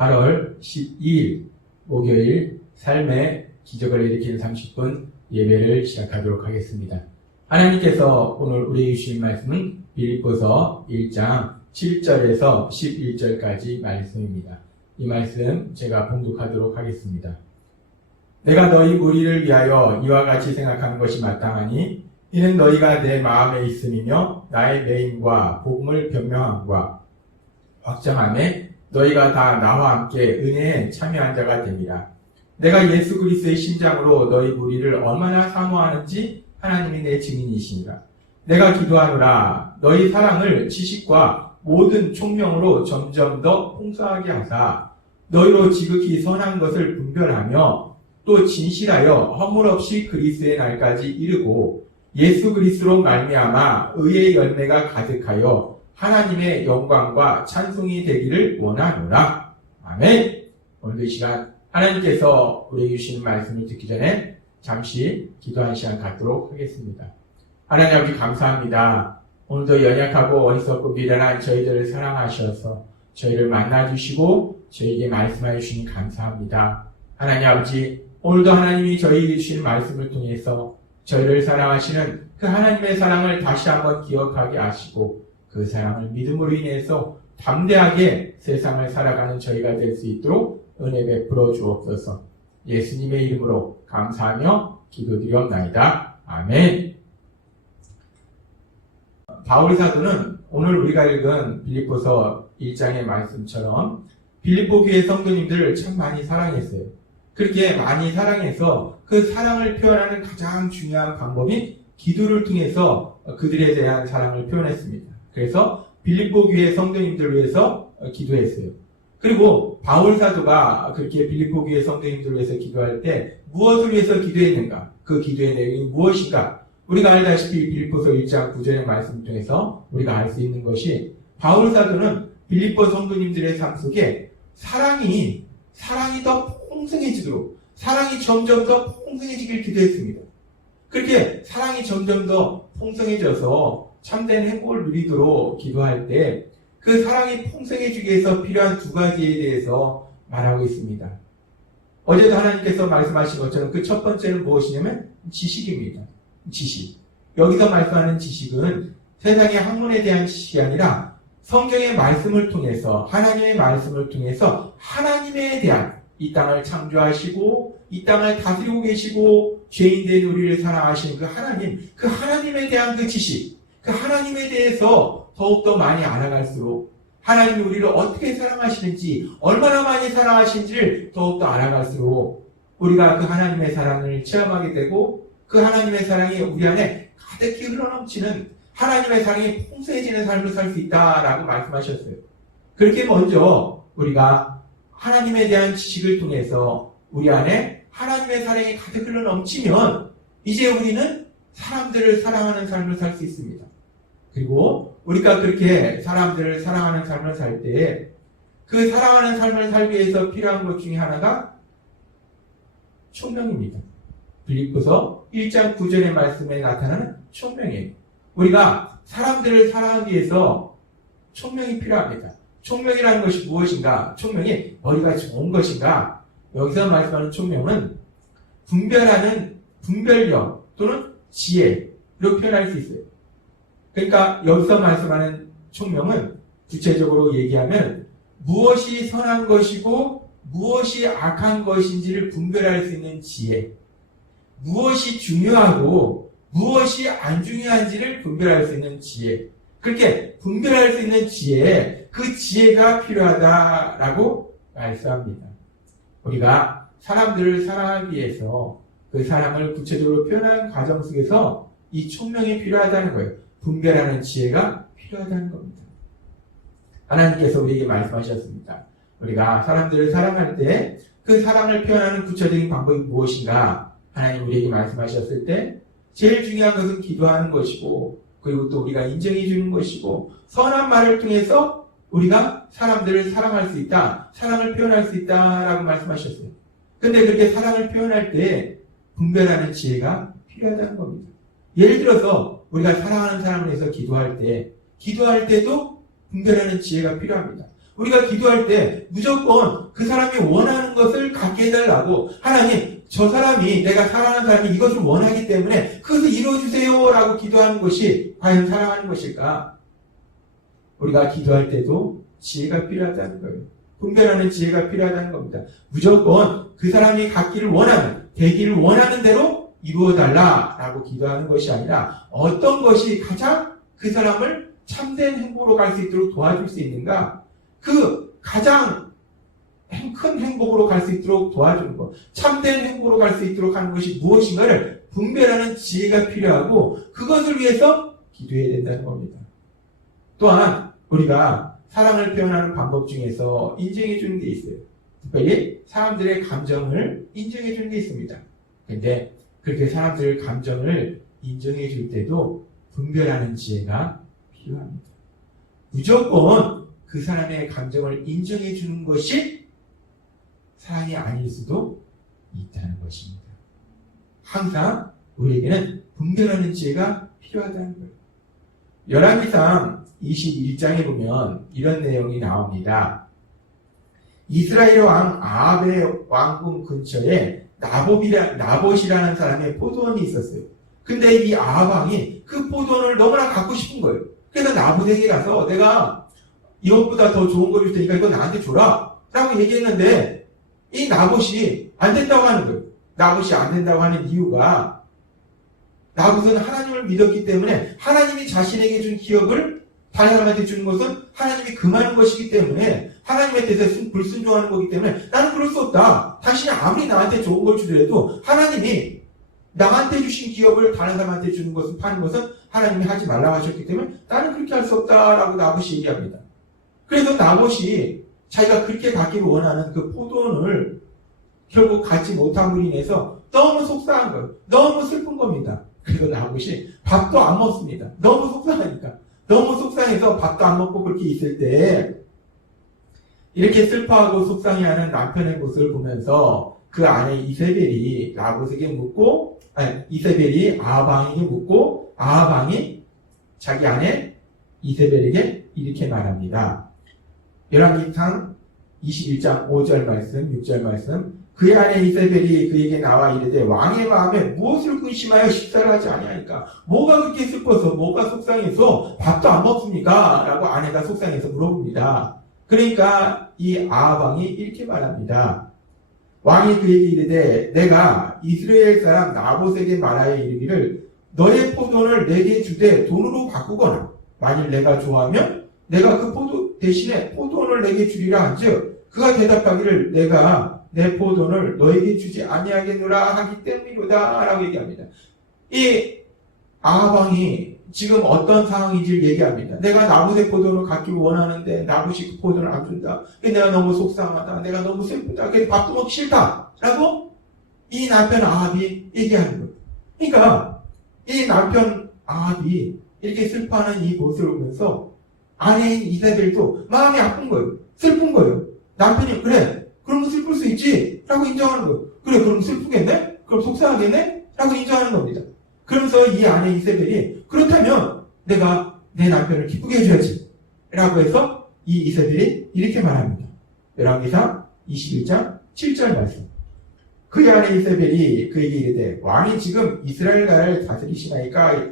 8월 12일 목요일 삶의 기적을 일으키는 30분 예배를 시작하도록 하겠습니다. 하나님께서 오늘 우리에게 주신 말씀은 빌립보서 1장 7절에서 11절까지 말씀입니다. 이 말씀 제가 봉독하도록 하겠습니다. 내가 너희 무리를 위하여 이와 같이 생각하는 것이 마땅하니 이는 너희가 내 마음에 있음이며 나의 매임과 복음을 변명함과 확정함에 너희가 다 나와 함께 은혜에 참여한 자가 됩니다. 내가 예수 그리스도의 심장으로 너희 무리를 얼마나 사모하는지 하나님이 내 증인이시니라. 내가 기도하노라 너희 사랑을 지식과 모든 총명으로 점점 더 풍성하게 하사 너희로 지극히 선한 것을 분별하며 또 진실하여 허물 없이 그리스도의 날까지 이르고 예수 그리스도로 말미암아 의의 열매가 가득하여 하나님의 영광과 찬송이 되기를 원하노라. 아멘. 오늘도 이 시간 하나님께서 우리에게 주시는 말씀을 듣기 전에 잠시 기도하는 시간 갖도록 하겠습니다. 하나님 아버지 감사합니다. 오늘도 연약하고 어리석고 미련한 저희들을 사랑하셔서 저희를 만나주시고 저희에게 말씀하여 주시니 감사합니다. 하나님 아버지 오늘도 하나님이 저희에게 주시는 말씀을 통해서 저희를 사랑하시는 그 하나님의 사랑을 다시 한번 기억하게 하시고 그 사랑을 믿음으로 인해서 담대하게 세상을 살아가는 저희가 될 수 있도록 은혜 베풀어 주옵소서. 예수님의 이름으로 감사하며 기도드리옵나이다. 아멘. 바울 사도는 오늘 우리가 읽은 빌립보서 1장의 말씀처럼 빌립보 교회 성도님들을 참 많이 사랑했어요. 그렇게 많이 사랑해서 그 사랑을 표현하는 가장 중요한 방법이 기도를 통해서 그들에 대한 사랑을 표현했습니다. 그래서 빌립보 교회 성도님들을 위해서 기도했어요. 그리고 바울 사도가 그렇게 빌립보 교회 성도님들을 위해서 기도할 때 무엇을 위해서 기도했는가? 그 기도의 내용이 무엇인가? 우리가 알다시피 빌립보서 1장 9절의 말씀을 통해서 우리가 알 수 있는 것이 바울 사도는 빌립보 성도님들의 삶 속에 사랑이 더 풍성해지도록 사랑이 점점 더 풍성해지길 기도했습니다. 그렇게 사랑이 점점 더 풍성해져서 참된 행복을 누리도록 기도할 때 그 사랑이 풍성해지기 위해서 필요한 두 가지에 대해서 말하고 있습니다. 어제도 하나님께서 말씀하신 것처럼 그 첫 번째는 무엇이냐면 지식입니다. 지식. 여기서 말씀하는 지식은 세상의 학문에 대한 지식이 아니라 성경의 말씀을 통해서 하나님의 말씀을 통해서 하나님에 대한 이 땅을 창조하시고 이 땅을 다스리고 계시고 죄인된 우리를 사랑하시는 그 하나님에 대한 그 지식, 그 하나님에 대해서 더욱더 많이 알아갈수록 하나님이 우리를 어떻게 사랑하시는지 얼마나 많이 사랑하시는지를 더욱더 알아갈수록 우리가 그 하나님의 사랑을 체험하게 되고 그 하나님의 사랑이 우리 안에 가득히 흘러넘치는 하나님의 사랑이 풍성해지는 삶을 살 수 있다라고 말씀하셨어요. 그렇게 먼저 우리가 하나님에 대한 지식을 통해서 우리 안에 하나님의 사랑이 가득 흘러넘치면 이제 우리는 사람들을 사랑하는 삶을 살 수 있습니다. 그리고 우리가 그렇게 사람들을 사랑하는 삶을 살 때 그 사랑하는 삶을 살기 위해서 필요한 것 중에 하나가 총명입니다. 빌립보서 1장 9절의 말씀에 나타나는 총명이에요. 우리가 사람들을 사랑하기 위해서 총명이 필요합니다. 총명이라는 것이 무엇인가? 총명이 머리가 좋은 것인가? 여기서 말씀하는 총명은 분별하는 분별력 또는 지혜로 표현할 수 있어요. 그러니까 여기서 말씀하는 총명은 구체적으로 얘기하면 무엇이 선한 것이고 무엇이 악한 것인지를 분별할 수 있는 지혜, 무엇이 중요하고 무엇이 안 중요한지를 분별할 수 있는 지혜, 그렇게 분별할 수 있는 지혜, 그 지혜가 필요하다라고 말씀합니다. 우리가 사람들을 사랑하기 위해서 그 사랑을 구체적으로 표현하는 과정 속에서 이 총명이 필요하다는 거예요. 분별하는 지혜가 필요하다는 겁니다. 하나님께서 우리에게 말씀하셨습니다. 우리가 사람들을 사랑할 때 그 사랑을 표현하는 구체적인 방법이 무엇인가? 하나님 우리에게 말씀하셨을 때 제일 중요한 것은 기도하는 것이고 그리고 또 우리가 인정해 주는 것이고 선한 말을 통해서 우리가 사람들을 사랑할 수 있다, 사랑을 표현할 수 있다라고 말씀하셨어요. 근데 그렇게 사랑을 표현할 때 분별하는 지혜가 필요하다는 겁니다. 예를 들어서 우리가 사랑하는 사람을 위해서 기도할 때도 분별하는 지혜가 필요합니다. 우리가 기도할 때 무조건 그 사람이 원하는 것을 갖게 해달라고, 하나님 저 사람이, 내가 사랑하는 사람이 이것을 원하기 때문에 그것을 이루어주세요 라고 기도하는 것이 과연 사랑하는 것일까? 우리가 기도할 때도 지혜가 필요하다는 거예요. 분별하는 지혜가 필요하다는 겁니다. 무조건 그 사람이 갖기를 원하는, 되기를 원하는 대로 이루어달라라고 기도하는 것이 아니라 어떤 것이 가장 그 사람을 참된 행복으로 갈 수 있도록 도와줄 수 있는가? 그 가장 큰 행복으로 갈 수 있도록 도와주는 것, 참된 행복으로 갈 수 있도록 하는 것이 무엇인가를 분별하는 지혜가 필요하고, 그것을 위해서 기도해야 된다는 겁니다. 또한 우리가 사랑을 표현하는 방법 중에서 인정해 주는 게 있어요. 특별히 사람들의 감정을 인정해 주는 게 있습니다. 근데 그렇게 사람들 감정을 인정해 줄 때도 분별하는 지혜가 필요합니다. 무조건 그 사람의 감정을 인정해 주는 것이 사랑이 아닐 수도 있다는 것입니다. 항상 우리에게는 분별하는 지혜가 필요하다는 거예요. 열왕기상 21장에 보면 이런 내용이 나옵니다. 이스라엘 왕 아합의 왕궁 근처에 나봇이라는 사람의 포도원이 있었어요. 근데 이 아합 왕이 그 포도원을 너무나 갖고 싶은 거예요. 그래서 나봇에게 가서 내가 이것보다 더 좋은 걸 줄 테니까 이거 나한테 줘라 라고 얘기했는데, 이 나봇이 안 된다고 하는 거예요. 나봇이 안 된다고 하는 이유가, 나봇은 하나님을 믿었기 때문에 하나님이 자신에게 준 기업을 다른 사람한테 주는 것은 하나님이 금하는 것이기 때문에, 하나님에 대해서 불순종하는 거기 때문에 나는 그럴 수 없다. 당신이 아무리 나한테 좋은 걸 주더라도 하나님이 남한테 주신 기업을 다른 사람한테 주는 것은, 파는 것은 하나님이 하지 말라고 하셨기 때문에 나는 그렇게 할 수 없다라고 나봇이 얘기합니다. 그래서 나봇이 자기가 그렇게 갖기를 원하는 그 포도원을 결국 갖지 못함으로 인해서 너무 속상한 거예요. 너무 슬픈 겁니다. 그리고 나봇이 밥도 안 먹습니다. 너무 속상하니까. 너무 속상해서 밥도 안 먹고 그렇게 있을 때, 이렇게 슬퍼하고 속상해하는 남편의 모습을 보면서 그 아내 이세벨이 나봇에게 묻고, 이세벨이 아합 왕에게 묻고, 아합 왕이 자기 아내 이세벨에게 이렇게 말합니다. 열왕기상 21장 5절 말씀, 6절 말씀. 그의 아내 이세벨이 그에게 나와 이르되 왕의 마음에 무엇을 근심하여 식사를 하지 아니하니까? 뭐가 그렇게 슬퍼서, 뭐가 속상해서 밥도 안 먹습니까? 라고 아내가 속상해서 물어봅니다. 그러니까 이 아합 왕이 이렇게 말합니다. 왕이 그에게 이르되 내가 이스라엘 사람 나봇에게 말하여 이르기를 너의 포도원을 내게 주되 돈으로 바꾸거나, 만일 내가 좋아하면 내가 그 포도 대신에 포도원을 내게 주리라 한즉 그가 대답하기를 내가 내 포도원을 너에게 주지 아니하겠노라 하기 때문이로다 라고 얘기합니다. 이 아합 왕이 지금 어떤 상황인지를 얘기합니다. 내가 나봇의 포도원을 갖기를 원하는데 나봇이 그 포도원을 안 준다. 내가 너무 속상하다. 내가 너무 슬프다. 그래서 밥도 먹기 싫다 라고 이 남편 아합이 얘기하는 거예요. 그러니까 이 남편 아합이 이렇게 슬퍼하는 이 모습을 보면서 아내인 이세벨도 마음이 아픈 거예요. 슬픈 거예요. 남편이 그래 그러면 슬플 수 있지 라고 인정하는 거예요. 그래 그럼 슬프겠네? 그럼 속상하겠네? 라고 인정하는 겁니다. 그러면서 이 아내 이세벨이 그렇다면 내가 내 남편을 기쁘게 해줘야지 라고 해서 이 이세벨이 이렇게 말합니다. 열왕기상 21장 7절 말씀. 그의 아내 이세벨이 그에게 이르되 왕이 지금 이스라엘 나라를 다스리시나이까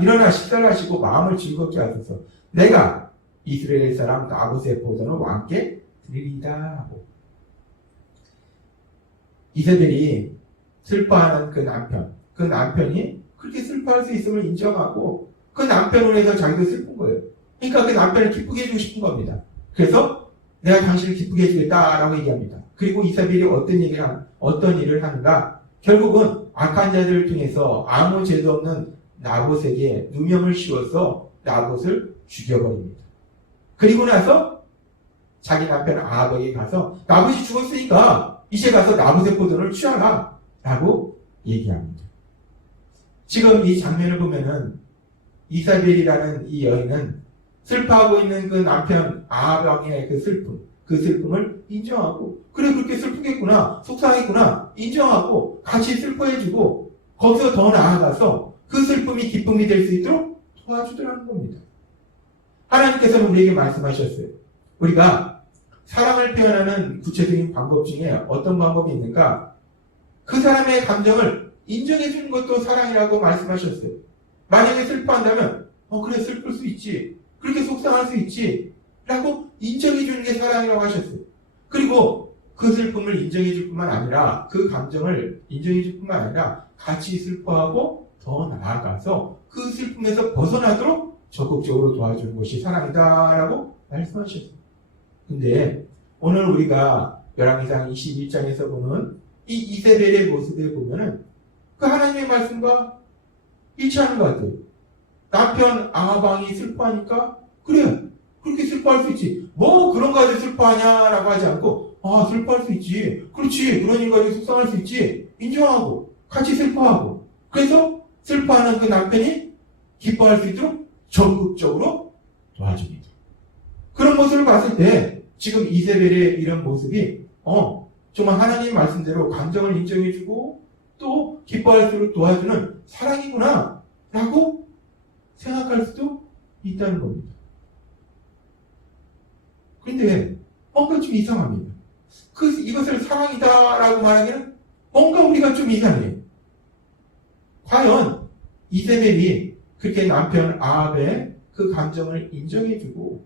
일어나 식사를 하시고 마음을 즐겁게 하소서. 내가 이스라엘 사람 나봇의 포도원을 왕께 드리리이다 하고, 이세벨이 슬퍼하는 그 남편이 그렇게 슬퍼할 수 있음을 인정하고 그 남편을 해서 자기도 슬픈 거예요. 그러니까 그 남편을 기쁘게 해주고 싶은 겁니다. 그래서 내가 당신을 기쁘게 해주겠다라고 얘기합니다. 그리고 이세벨이 어떤 일을 하는가? 결국은 악한 자들을 통해서 아무 죄도 없는 나봇에게 누명을 씌워서 나봇을 죽여버립니다. 그리고 나서 자기 남편 아합에게 가서 나봇이 죽었으니까 이제 가서 나봇의 포도원을 취하라 라고 얘기합니다. 지금 이 장면을 보면은 이세벨이라는 이 여인은 슬퍼하고 있는 그 남편 아합 왕의 그 슬픔을 인정하고, 그래 그렇게 슬프겠구나, 속상했구나 인정하고 같이 슬퍼해주고 거기서 더 나아가서 그 슬픔이 기쁨이 될 수 있도록 도와주더라는 겁니다. 하나님께서는 우리에게 말씀하셨어요. 우리가 사랑을 표현하는 구체적인 방법 중에 어떤 방법이 있는가? 그 사람의 감정을 인정해 주는 것도 사랑이라고 말씀하셨어요. 만약에 슬퍼한다면 그래 슬플 수 있지. 그렇게 속상할 수 있지. 라고 인정해 주는 게 사랑이라고 하셨어요. 그리고 그 슬픔을 인정해 줄 뿐만 아니라 그 감정을 인정해 줄 뿐만 아니라 같이 슬퍼하고 더 나아가서 그 슬픔에서 벗어나도록 적극적으로 도와주는 것이 사랑이다라고 말씀하셨어요. 근데 오늘 우리가 열왕기상 21장에서 보는 이 이세벨의 모습에 보면은 그 하나님의 말씀과 일치하는 것 같아요. 남편 아하방이 슬퍼하니까 그래 그렇게 슬퍼할 수 있지. 뭐 그런 거 가지고 슬퍼하냐라고 하지 않고 슬퍼할 수 있지. 그렇지 그런 일 가지고 속상할 수 있지. 인정하고 같이 슬퍼하고 그래서 슬퍼하는 그 남편이 기뻐할 수 있도록 적극적으로 도와줍니다. 그런 모습을 봤을 때 지금 이세벨의 이런 모습이 정말 하나님 말씀대로 감정을 인정해주고 또 기뻐할 수 있도록 도와주는 사랑이구나 라고 생각할 수도 있다는 겁니다. 그런데 뭔가 좀 이상합니다. 이것을 사랑이다라고 말하기는 뭔가 우리가 좀 이상해요. 과연 이세벨이 그렇게 남편 아합의 그 감정을 인정해주고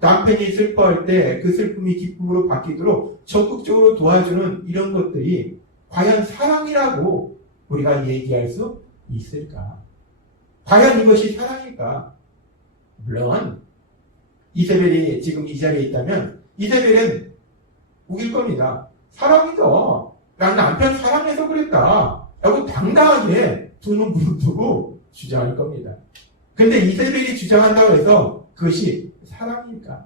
남편이 슬퍼할 때 그 슬픔이 기쁨으로 바뀌도록 적극적으로 도와주는 이런 것들이 과연 사랑이라고 우리가 얘기할 수 있을까? 과연 이것이 사랑일까? 물론 이세벨이 지금 이 자리에 있다면 이세벨은 우길 겁니다. 사랑이다. 난 남편 사랑해서 그랬다. 라고 당당하게 두 눈 부릅뜨고 주장할 겁니다. 근데 이세벨이 주장한다고 해서 그것이 사랑일까?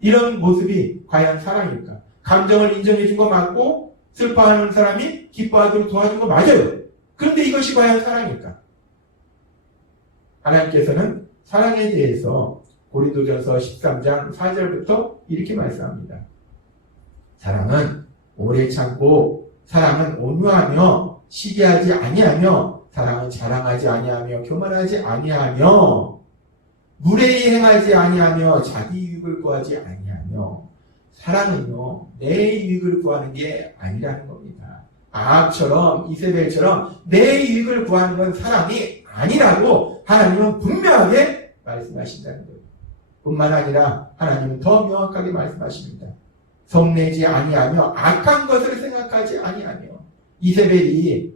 이런 모습이 과연 사랑일까? 감정을 인정해준 거 맞고 슬퍼하는 사람이 기뻐하도록 도와준 거 맞아요. 그런데 이것이 과연 사랑일까? 하나님께서는 사랑에 대해서 고린도전서 13장 4절부터 이렇게 말씀합니다. 사랑은 오래 참고 사랑은 온유하며 시기하지 아니하며 사랑은 자랑하지 아니하며 교만하지 아니하며 무례히 행하지 아니하며 자기 유익을 구하지 아니하며 사랑은요 내 유익을 구하는 게 아니라는 겁니다. 아합처럼 이세벨처럼 내 유익을 구하는 건 사랑이 아니라고 하나님은 분명하게 말씀하신다는 거예요. 뿐만 아니라 하나님은 더 명확하게 말씀하십니다. 성내지 아니하며 악한 것을 생각하지 아니하며 이세벨이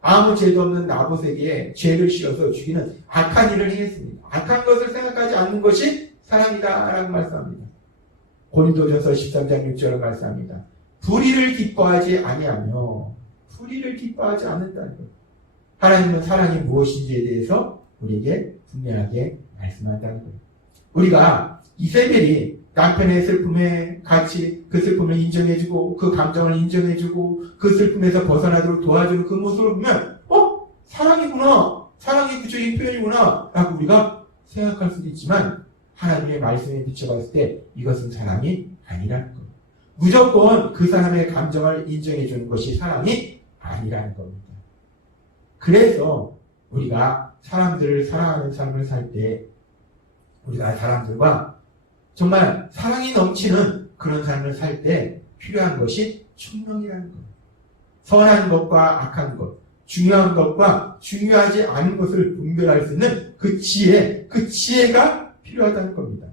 아무 죄도 없는 나봇에게 죄를 씌워서 죽이는 악한 일을 행했습니다. 악한 것을 생각하지 않는 것이 사랑이다라고 말씀합니다. 고린도전서 13장 6절을 말씀합니다. 불의를 기뻐하지 아니하며 불의를 기뻐하지 않는다는 것. 하나님은 사랑이 무엇인지에 대해서 우리에게 분명하게 말씀한다는 거예요. 우리가 이세벨이 남편의 슬픔에 같이 그 슬픔을 인정해주고 그 감정을 인정해주고 그 슬픔에서 벗어나도록 도와주는 그 모습을 보면 사랑이구나, 사랑이 그쪽의 표현이구나 라고 우리가 생각할 수도 있지만 하나님의 말씀에 비춰봤을 때 이것은 사랑이 아니라는 겁니다. 무조건 그 사람의 감정을 인정해주는 것이 사랑이 아니라는 겁니다. 그래서 우리가 사람들을 사랑하는 삶을 살 때 우리가 사람들과 정말 사랑이 넘치는 그런 삶을 살 때 필요한 것이 총명이라는 것. 선한 것과 악한 것, 중요한 것과 중요하지 않은 것을 분별할 수 있는 그 지혜가 필요하다는 겁니다.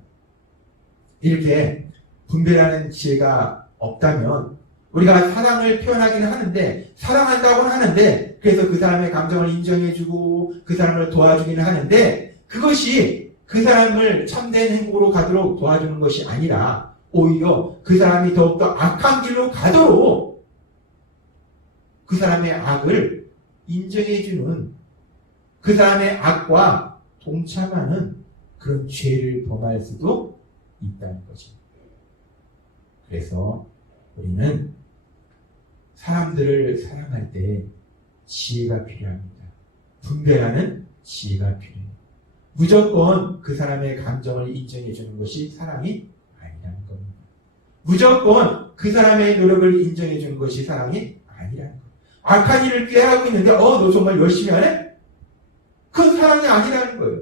이렇게 분별하는 지혜가 없다면 우리가 사랑을 표현하기는 하는데 사랑한다고는 하는데 그래서 그 사람의 감정을 인정해주고 그 사람을 도와주기는 하는데 그것이 그 사람을 참된 행복으로 가도록 도와주는 것이 아니라 오히려 그 사람이 더욱더 악한 길로 가도록 그 사람의 악을 인정해주는 그 사람의 악과 동참하는 그런 죄를 범할 수도 있다는 것입니다. 그래서 우리는 사람들을 사랑할 때 지혜가 필요합니다. 분별하는 지혜가 필요해요. 무조건 그 사람의 감정을 인정해 주는 것이 사랑이 아니라는 겁니다. 무조건 그 사람의 노력을 인정해 주는 것이 사랑이 아니라는 겁니다. 악한 일을 꾀하고 있는데 너 정말 열심히 하네? 그건 사랑이 아니라는 거예요.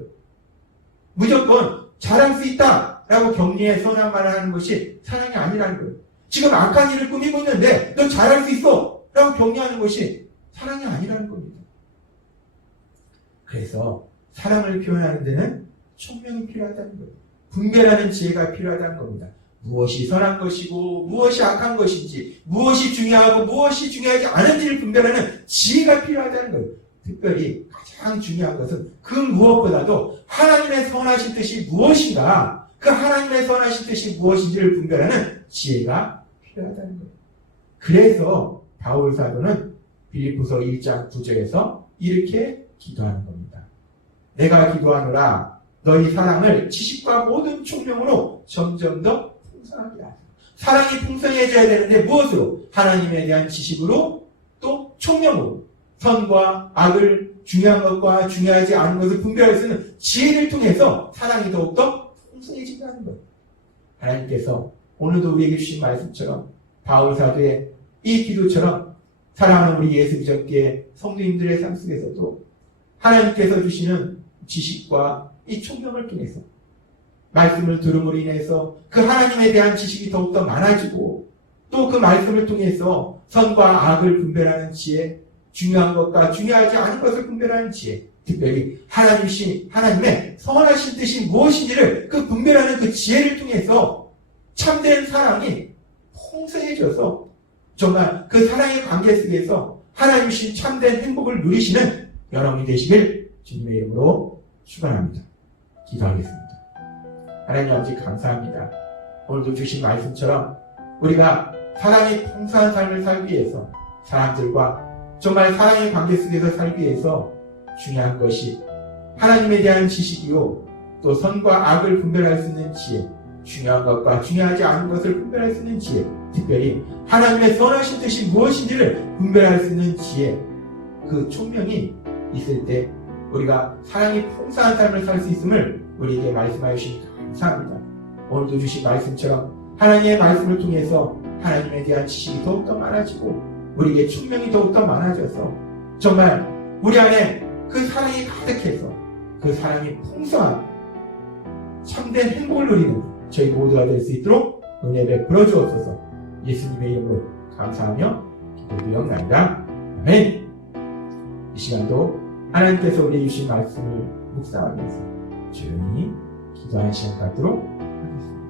무조건 잘할 수 있다 라고 격려해 선한 말을 하는 것이 사랑이 아니라는 거예요. 지금 악한 일을 꾸미고 있는데 너 잘할 수 있어 라고 격려하는 것이 사랑이 아니라는 겁니다. 그래서 사랑을 표현하는 데는 총명이 필요하다는 거예요. 분별하는 지혜가 필요하다는 겁니다. 무엇이 선한 것이고 무엇이 악한 것인지, 무엇이 중요하고 무엇이 중요하지 않은지를 분별하는 지혜가 필요하다는 거예요. 특별히 가장 중요한 것은 그 무엇보다도 하나님의 선하신 뜻이 무엇인가, 그 하나님의 선하신 뜻이 무엇인지를 분별하는 지혜가 필요하다는 거예요. 그래서 바울 사도는 빌립보서 1장 9절에서 이렇게 기도하는 겁니다. 내가 기도하노라 너희 사랑을 지식과 모든 총명으로 점점 더 풍성하게 하소서. 사랑이 풍성해져야 되는데 무엇으로? 하나님에 대한 지식으로, 또 총명으로, 선과 악을, 중요한 것과 중요하지 않은 것을 분별할 수 있는 지혜를 통해서 사랑이 더욱더 풍성해진다는 거예요. 하나님께서 오늘도 우리에게 주신 말씀처럼 바울 사도의 이 기도처럼 사랑하는 우리 예수 믿었기에 성도님들의 삶 속에서도 하나님께서 주시는 지식과 이 총명을 통해서 말씀을 들음으로 인해서 그 하나님에 대한 지식이 더욱더 많아지고, 또 그 말씀을 통해서 선과 악을 분별하는 지혜, 중요한 것과 중요하지 않은 것을 분별하는 지혜, 특별히 하나님의 선하신 뜻이 무엇인지를 그 분별하는 그 지혜를 통해서 참된 사랑이 풍성해져서 정말 그 사랑의 관계 속에서 하나님 주신 참된 행복을 누리시는 여러분이 되시길 주님의 이름으로 축원합니다. 기도하겠습니다. 하나님 아버지 감사합니다. 오늘도 주신 말씀처럼 우리가 사랑의 풍성한 삶을 살기 위해서, 사람들과 정말 사랑의 관계 속에서 살기 위해서 중요한 것이 하나님에 대한 지식이요, 또 선과 악을 분별할 수 있는 지혜, 중요한 것과 중요하지 않은 것을 분별할 수 있는 지혜, 특별히 하나님의 선하신 뜻이 무엇인지를 분별할 수 있는 지혜, 그 총명이 있을 때 우리가 사랑이 풍성한 삶을 살 수 있음을 우리에게 말씀하여 주시니 감사합니다. 오늘도 주신 말씀처럼 하나님의 말씀을 통해서 하나님에 대한 지식이 더욱더 많아지고 우리에게 총명이 더욱더 많아져서 정말 우리 안에 그 사랑이 가득해서 그 사랑이 풍성한 참된 행복을 누리는 저희 모두가 될 수 있도록 은혜 베풀어 주옵소서. 예수님의 이름으로 감사하며 기도드리옵나이다. 아멘. 이 시간도 하나님께서 우리에게 주신 말씀을 묵상하면서 조용히 기도하는 시간 갖도록 하겠습니다.